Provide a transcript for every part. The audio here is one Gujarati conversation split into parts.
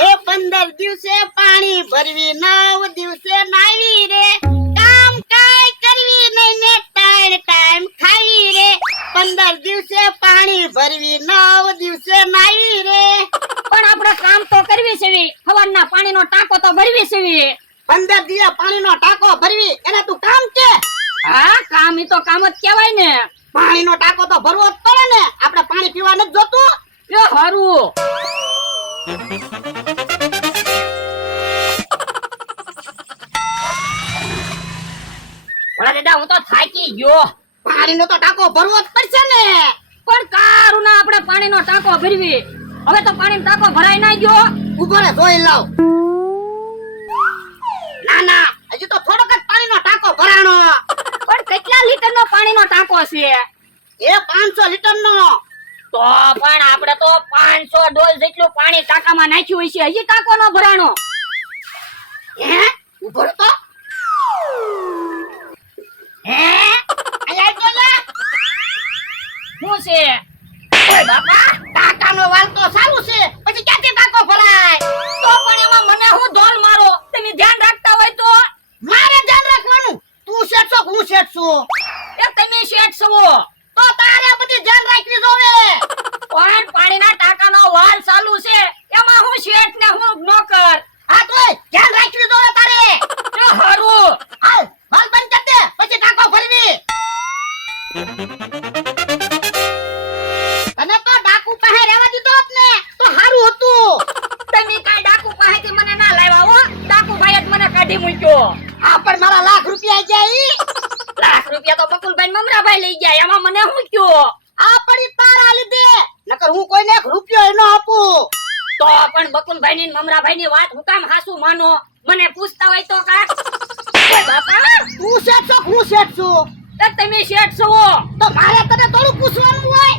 એ 15 દિવસે પાણી ભરવી 9 દિવસે નાવી રે કામ કાઈ કરવી નહીં ને ટાઈમ ખાવી રે 15 દિવસે પાણી ભરવી 9 દિવસે નાવી રે પણ આપણે કામ તો કરવી છે સવારના પાણીનો ટાંકો તો ભરવી છે 15 દિવસ પાણીનો ટાંકો ભરવી એને તું કામ કે હા કામ ઈ તો કામ જ કહેવાય ને પાણીનો ટાંકો તો ભરવો જ પડે ને આપણે પાણી પીવા નથી જોતું એ હારું ઓલા દાદા હું તો થાકી ગયો પાણીનો તો ટાંકો ભરવો જ પડશે ને પણ કારું ના આપણે પાણીનો ટાંકો ભરવી હવે તો પાણીનો ટાંકો ભરાઈ ના ગયો ઉભો રે જોઈ લાવ ના ના હજી તો થોડોક જ પાણીનો ટાંકો ભરાણો પણ કેટલા લીટરનો પાણીનો ટાંકો છે એ 500 લીટરનો તો પણ આપણે તો 500 ડોલ જેટલું પાણી ટાંકામાં નાખ્યું હોય છે હજી ટાંકો નો ભરાણો હે ઉભો રે તો હે આયા જો લે શું છે ઓય બાપા ટાંકાનો વાલ તો સારું છે પછી ક્યાંથી ટાંકો ભરાય તો પણ એમાં મને હું ઢોલ મારો તમે ધ્યાન રાખતા હોય તો મારે ધ્યાન રાખવાનું તું શેઠ છો હું શેઠ છું એ તમે શેઠ છો તો તારે બધી ધ્યાન રાખવી જોવે પણ પાણીના ટાંકાનો વાલ ચાલુ છે એમાં હું શેઠ ને હું નોકર હા તોય ધ્યાન રાખવી જોવે તારે એ હારું હાલ વાલ બંધ કર દે પછી ટાંકો ભરવી તને તો ડાકુ પાસે રહેવા દીધો હોત ને તો સારું હતું તમે કાઈ ડાકુ પાસેથી મને ના લાવ્યા હો ડાકુ ભાઈ જ મને કાઢી મૂક્યો આ પણ મારા લાખ રૂપિયા જાય લાખ રૂપિયા તો બકુલભાઈ મમરાભાઈ લઈ ગયા એમાં મને શું કયો આ પડી તારા લીધે નકર હું કોઈને 1 રૂપિયો ન આપું તો પણ બકુલભાઈ ની મમરાભાઈ ની વાત હું કામ હાસુ માનો મને પૂછતા હોય તો કાક ઓય બાપા તું શેઠ છો હું શેઠ છું એ તમે શેઠ છો તો મારે તને થોડું પૂછવાનું હોય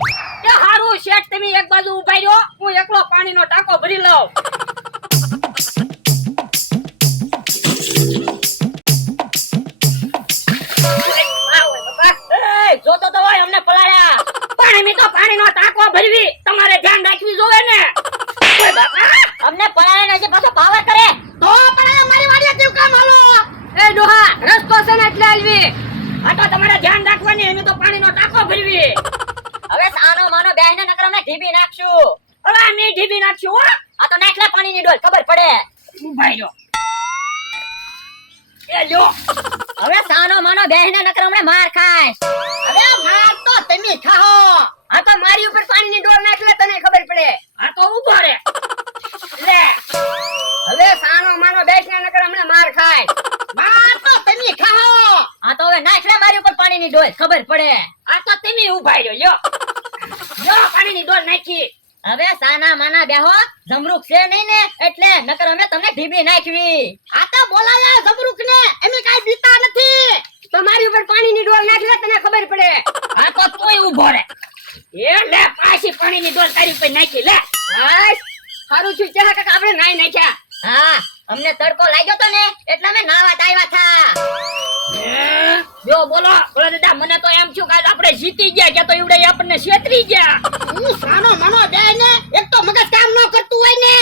એ હારું શેઠ તમે એક બાજુ ઉભા રહ્યો હું એકલો પાણીનો ટાંકો ભરી લઉં જોતો તો હોય અમને પલાળ્યા પણ અમે તો પાણીનો ટાંકો ભરવી તમારે ધ્યાન રાખવી જોવે ને ઓય બાપા અમને પલાળે ને જે પાછો પાવર કરે તો પણ મારી વાડીએ કેવું કામ હાલો એ ડોહા રસ્તો છે ને એટલે આલવી આ તો તમારે ધ્યાન રાખવાની અમે તો પાણીનો ટાંકો ભરવી હવે સાનો માનો બેહને નકર અમે ઢીબી નાખશું હવે અમે ઢીબી નાખશું હો આ તો નાખલા પાણીની ડોલ ખબર પડે ઉભાઈ રહ્યો એ લ્યો હવે સાનો માનો બેહને નકર અમે માર ખાઈશ અરે માર તો તમે ખાઓ આ તો મારી ઉપર પાણીની ડોલ નાખલે તને ખબર પડે આ તો ઉભો રે લે હવે સાનો માનો બેસને નકર હમણે માર ખાય માર તો તમે ખાઓ આ તો હવે નાખલે મારી ઉપર પાણીની ડોલ ખબર પડે આ તો તમે ઉભાઈ રહ્યો લ્યો પાણીની ડોલ નાખી હવે સાના માના બેહો જમરૂક છે નહીં ને એટલે નકર અમે તમને ઢીબી નાખવી આ તો બોલાયા જબરૂક ને એમે કાઈ બીતા નથી તમારી ઉપર પાણીની ડોલ નાખલે તને ખબર પડે આ તો તોય ઉભો રે એ લે પાછી પાણીની ડોલ તારી ઉપર નાખી લે હાય સારું છું ચા કાકા આપણે નાઈ નાખ્યા હા અમને તડકો લાગ્યો તો ને એટલે અમે નાવા આવ્યા થા જો બોલો બોલો દાદા મને તો એમ થયું કે આપણે જીતી ગયા કે તો ઈવડે આપણને છેતરી ગયા હું સાનો મનો બે ને એક તો મગજ કામ ન કરતું હોય ને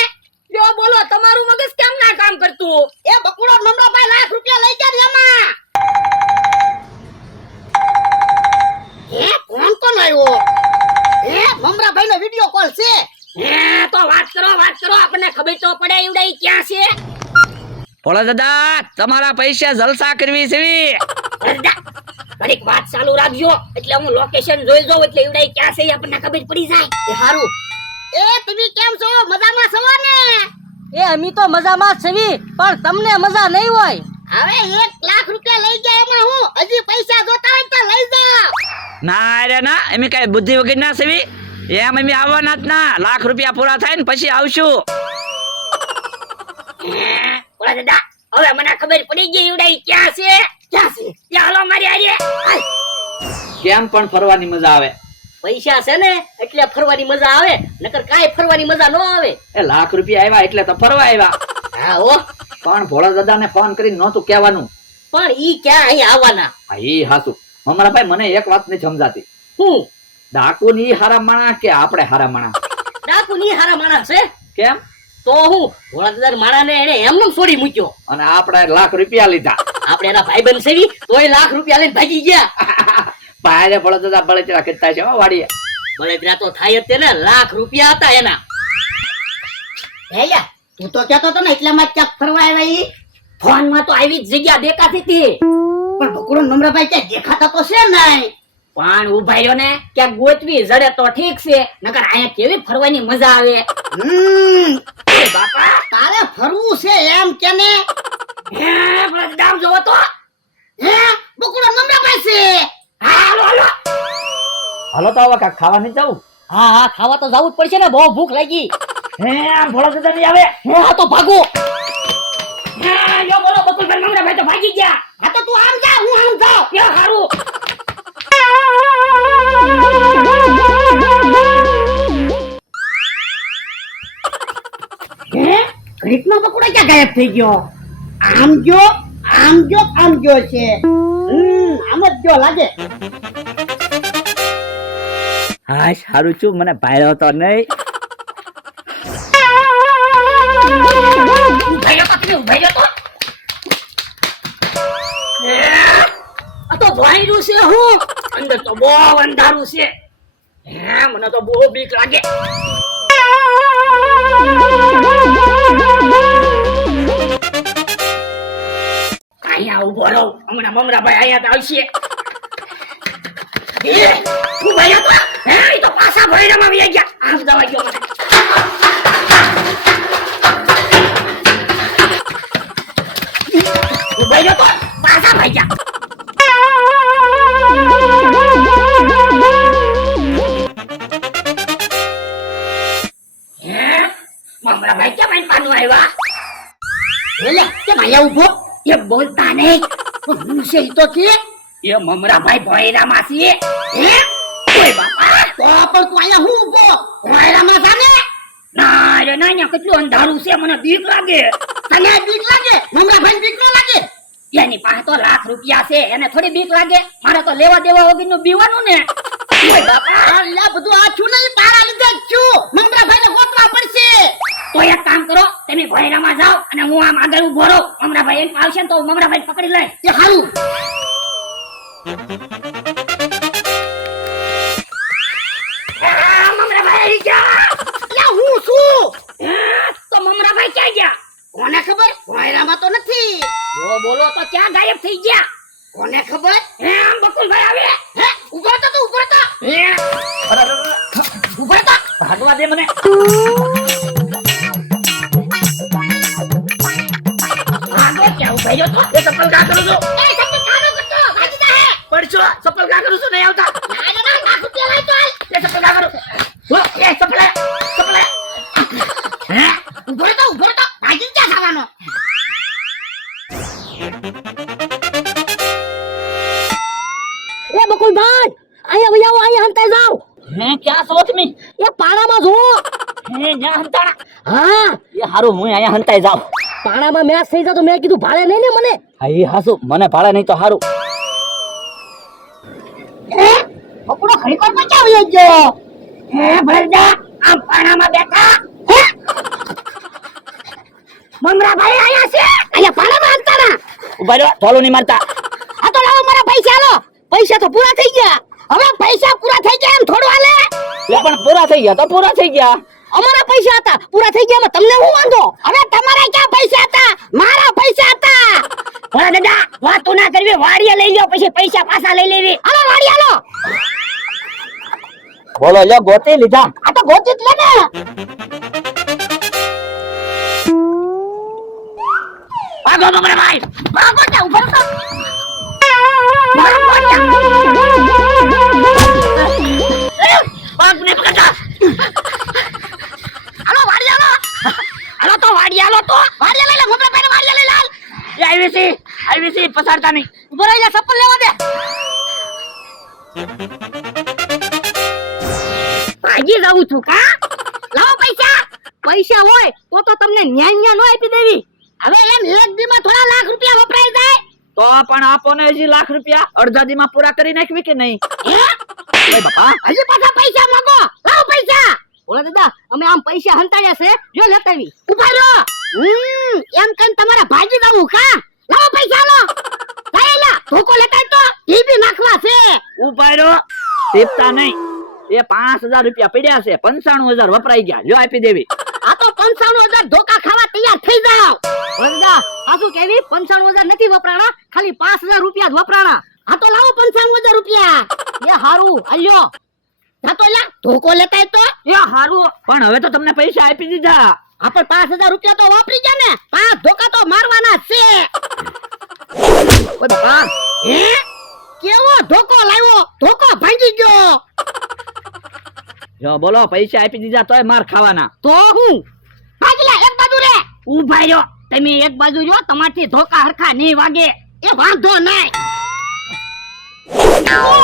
જો બોલો તમારું મગજ કેમ ના કામ કરતું એ બકુડો મમરાભાઈ લાખ રૂપિયા લઈ ગયા એમાં હે કોણ આવ્યો હે મમરાભાઈ નો વિડિયો કોલ છે હે તો વાત કરો આપણને ખબર તો પડે ઈવડે ઈ ક્યાં છે ભોળા દાદા તમારા પૈસા જલસા કરવી છે ઘડીક વાત ચાલુ રાખજો એટલે હું લોકેશન જોઈ જાઉં એટલે ઈવડે ઈ ક્યાં છે ઈ આપણને ખબર પડી જાય એ હારું એ તમે કેમ છો મજામાં છો ને એ અમી તો મજામાં જ છવી પણ તમને મજા નહીં હોય હવે 1 લાખ રૂપિયા લઈ ગયા એમાં હું હજી પૈસા જોતા હોય તો લઈ જાઓ ના રે ના એમ કઈ બુદ્ધિ વગર ના સેવી એમ એમ આવવાના જ ના લાખ રૂપિયા પૂરા થાય ને પછી આવશું ઓલા દાદા હવે મને ખબર પડી ગઈ ઈવડે ઈ ક્યાં છે હાલો મારી આરે કેમ પણ ફરવાની મજા આવે પૈસા છે ને એટલે ફરવાની મજા આવે નકર કાઈ ફરવાની મજા ન આવે એ લાખ રૂપિયા આવ્યા એટલે તો ફરવા આવ્યા હા હો પણ ભોળા દાદાને ફોન કરીને નહોતું કહેવાનું પણ ઈ ક્યાં અહીં આવવાના હા ઈ હાસુ મમરાભાઈ મને એક વાત નથી સમજાતી હું ડાકુ ની હારા માણા કે આપણે હારા માણા ડાકુ ની હારા માણસ છે કેમ તો હું ભોળા દાદા માણાને એને એમને છોડી મૂક્યો. અને આપણે લાખ રૂપિયા લીધા. આપણે એના ભાઈબંધ સેવી તોય લાખ રૂપિયા લઈને ભાગી ગયા. ભાઈ બળદરા બળતરા કરતા છે હો વાડીએ. બળેદરા તો થાય જ તે ને, લાખ રૂપિયા હતા એના. હેલા તું તો કહેતો હતો ને એટલામાં જ ક્યાંક ફરવા આવ્યા ઈ. ફોન માં તો આવી જ જગ્યા દેખાતી હતી, પણ ભકુડો નમ્રભાઈ ક્યાં દેખાતા તો છે નહીં. પણ ઉભા રહ્યો ને ક્યાંક ગોતવી જડે તો ઠીક છે, નકર અહીંયા કેવી ફરવાની મજા આવે. એ બાપા તારે ફરવું છે એમ કે ને? હે પેલા દામ જોવો તો. હે ભકુડો નમ્રભાઈ છે. હાલો હાલો હાલો તો હવે કાંઈક ખાવા નહીં જવું. હા હા, ખાવા તો જવું જ પડશે ને, બહુ ભૂખ લાગી. હે આમ ભોળા દાદા નહીં આવે. હે આ તો ભાગો. હા યો બોલો બકુલભાઈ મમરાભાઈ તો ભાગી ગયા. હા તો તું આમ જા હું આમ જાઉં. યો હારું. હે ઘડીકનો બકુડો ક્યાં ગાયબ થઈ ગયો? આમ ગયો આમ ગયો છે. આમ જ ગયો લાગે. હા સારું છું, મને ભાડ્યો તો નહીં. ઉભા રહ્યો તો તમે ઉભા રહ્યો તો. હે, આ તો ભાઈરું છે હું, અંદર તો બહુ અંધારું છે. હે મને તો બહુ બીક લાગે. અહીંયા ઉભો રહો, હમણાં મમરાભાઈ અહીંયા તો આવશે. હે, ઉભા રહ્યો તો. હે ઈ તો પાછા ભોયરામાં આવી ગયા. આમ જવા ગયો મને. ઉભા રહ્યો તો પાછા ભાગ્યા. હે મમરાભાઈ કેમ અહીં પાનું આવ્યા? હેલે કેમ અહીંયા ઊભો? એ બોલતા નહીં. પણ હું છે ઈ તો કે. એ મમરાભાઈ ભોયરામાં છે. હે ઓય બાપા, તો પણ તું અહીંયા હું ઊભો? વાયરામાં જાને. ના રે ના, અહીંયા કેટલું અંધારું છે, મને બીક લાગે. તને બીક લાગે? નમ્રભાઈને બીક ન લાગે? એની પાસે તો લાખ રૂપિયા છે, એને થોડી બીક લાગે? મારે તો લેવા દેવા વગરનું બીવાનું ને. ઓય બાપા, અલ્યા બધું આ છું નહીં, તારા લીધે જ છું. નમ્રભાઈને ગોતવા પડશે. તો એક કામ કરો, તમે ભોયરામાં જાઓ અને હું આમ આગળ ઉભો રહું. મમરાભાઈ એને આવશે ને તો મમરાભાઈ પકડી લે. એ હારું. મમરાભાઈ આવી ગયા. અલ્યા હું છું. તો મમરાભાઈ ક્યાં ગયા? કોને ખબર? વાયરામાં તો નથી. જો બોલો તો ક્યાં ગાયબ થઈ ગયા? કોને ખબર? હે આમ બકુલભાઈ આવે. હે ઉભો તો તું ઉભો તો. હે ઉભો તો. ભાગવા દે મને. આગો ક્યાં ઉભા રહ્યો તો? એ ચપ્પલ કા કરું છું. એ સબ કાનો કરતો ભાગી જા હે. પડશો ચપ્પલ કા કરું છું, નહીં આવતા. ના ના ના લાખ રૂપિયા લઈ તો આલ. એ ચપ્પલ કા કરું. હો, એ ચપ્પલ હે ઉભો તો ભાગી જા જવાનો. એ બકુલભાઈ, અહીંયા વઈ આવો, અહીંયા હંતાઈ જાઓ. હે ક્યાં છો તમે? એ પાણામાં જો. હે ન્યા હંતાણા. હા, એ હારું, હું અહીંયા હંતાઈ જાઉં. પાણામાં મેચ થઈ જતો, મેં કીધું ભાડે નહીં ને મને. હા એ હાસુ, મને ભાડે નહીં તો હારું. બકુડો ખરીકોર પચાવ લઈ ગયો. હે ભરજા, આમ પાણામાં બેઠા. મમરાભાઈ આયા છે. અહીંયા પાણામાં અંતાણા. ઉભા રહો, ઢોલું નહીં મારતા. આ તો લાવો મારા પૈસા લો. પૈસા તો પૂરા થઈ ગયા. હવે પૈસા પૂરા થઈ ગયા એમ થોડું હાલે. એ પણ પૂરા થઈ ગયા તો પૂરા થઈ ગયા. અમારા પૈસા હતા, પૂરા થઈ ગયા, તમને શું વાંધો? હવે તમારા ક્યાં પૈસા હતા? મારા પૈસા હતા. ભોળા દાદા, વાતો ના કરવી, વાડીએ લઈ લ્યો, પછી પૈસા પાછા લઈ લેવી. હાલો વાડી હાલો. બોલો લ્યો, ગોતી લીધા. આ તો ગોતી જ લે ને. ભાગો મમરાભાઈ. ભાગો જા, ઉભો રહો. પગ ને પકડતા. હાલો વાડી હાલો. હાલો તો વાડીએ હાલો તો. વાડી લઈ લે, મોટા ભાઈને વાડી લઈ લાલ. એ આવી છે પસારતા નહીં. ઉભો રહી જા, ચપ્પલ લેવા દે. ભાગી જાઉં છું કા? લાવો પૈસા. પૈસા હોય તો તમને ન્યા નો આપી દેવી. હવે એમ એક દીમાં થોડા લાખ રૂપિયા વપરાઈ જાય. તો પણ આપો ને હજી લાખ રૂપિયા અડધા દીમાં પૂરા કરી નાખવી કે નહીં? હે ઓય બાપા, હજી પાછા પૈસા માંગો. લાવો પૈસા. ભોળા દાદા, અમે આમ પૈસા હંતાડ્યા છે જો લેતાવી ઉભા રહો. એમ કઈ તમારા ભાગી જવું કા? લાવો પૈસા લો. લાયેલા ધોકો લેતા તો ટીવી નાખવા છે. ઉભા રહ્યો ટીપતા નહીં એ 5000 રૂપિયા પડ્યા છે 95000 વપરાઈ ગયા લ્યો આપી દેવી આ તો 95000 ધોકા ખાવા તૈયાર થઈ જાવ. વરદા આ શું કેવી 95000 નથી વપરાણા ખાલી 5000 રૂપિયા જ વપરાણા આ તો લાવો 95000 રૂપિયા. એ હારું હાલ્યો જા તો લા ધોકો લેતા તો એ હારું પણ હવે તો તમને પૈસા આપી દીધા આ પણ 5000 રૂપિયા તો વાપરી ગયા ને 5 ધોકા તો મારવાના જ છે. ઓય બાપા હે કેવો ધોકો લાવ્યો? ધોકો ભાંગી ગયો. જો બોલો પૈસા આપી દીધા તોય માર ખાવાના તો હું ભાગલા એક બાજુ રે. ઉભા રહ્યો તમે એક બાજુ રહ્યો તમારથી ધોકા હરખા નહીં વાગે એ વાંધો નહીં. ઓ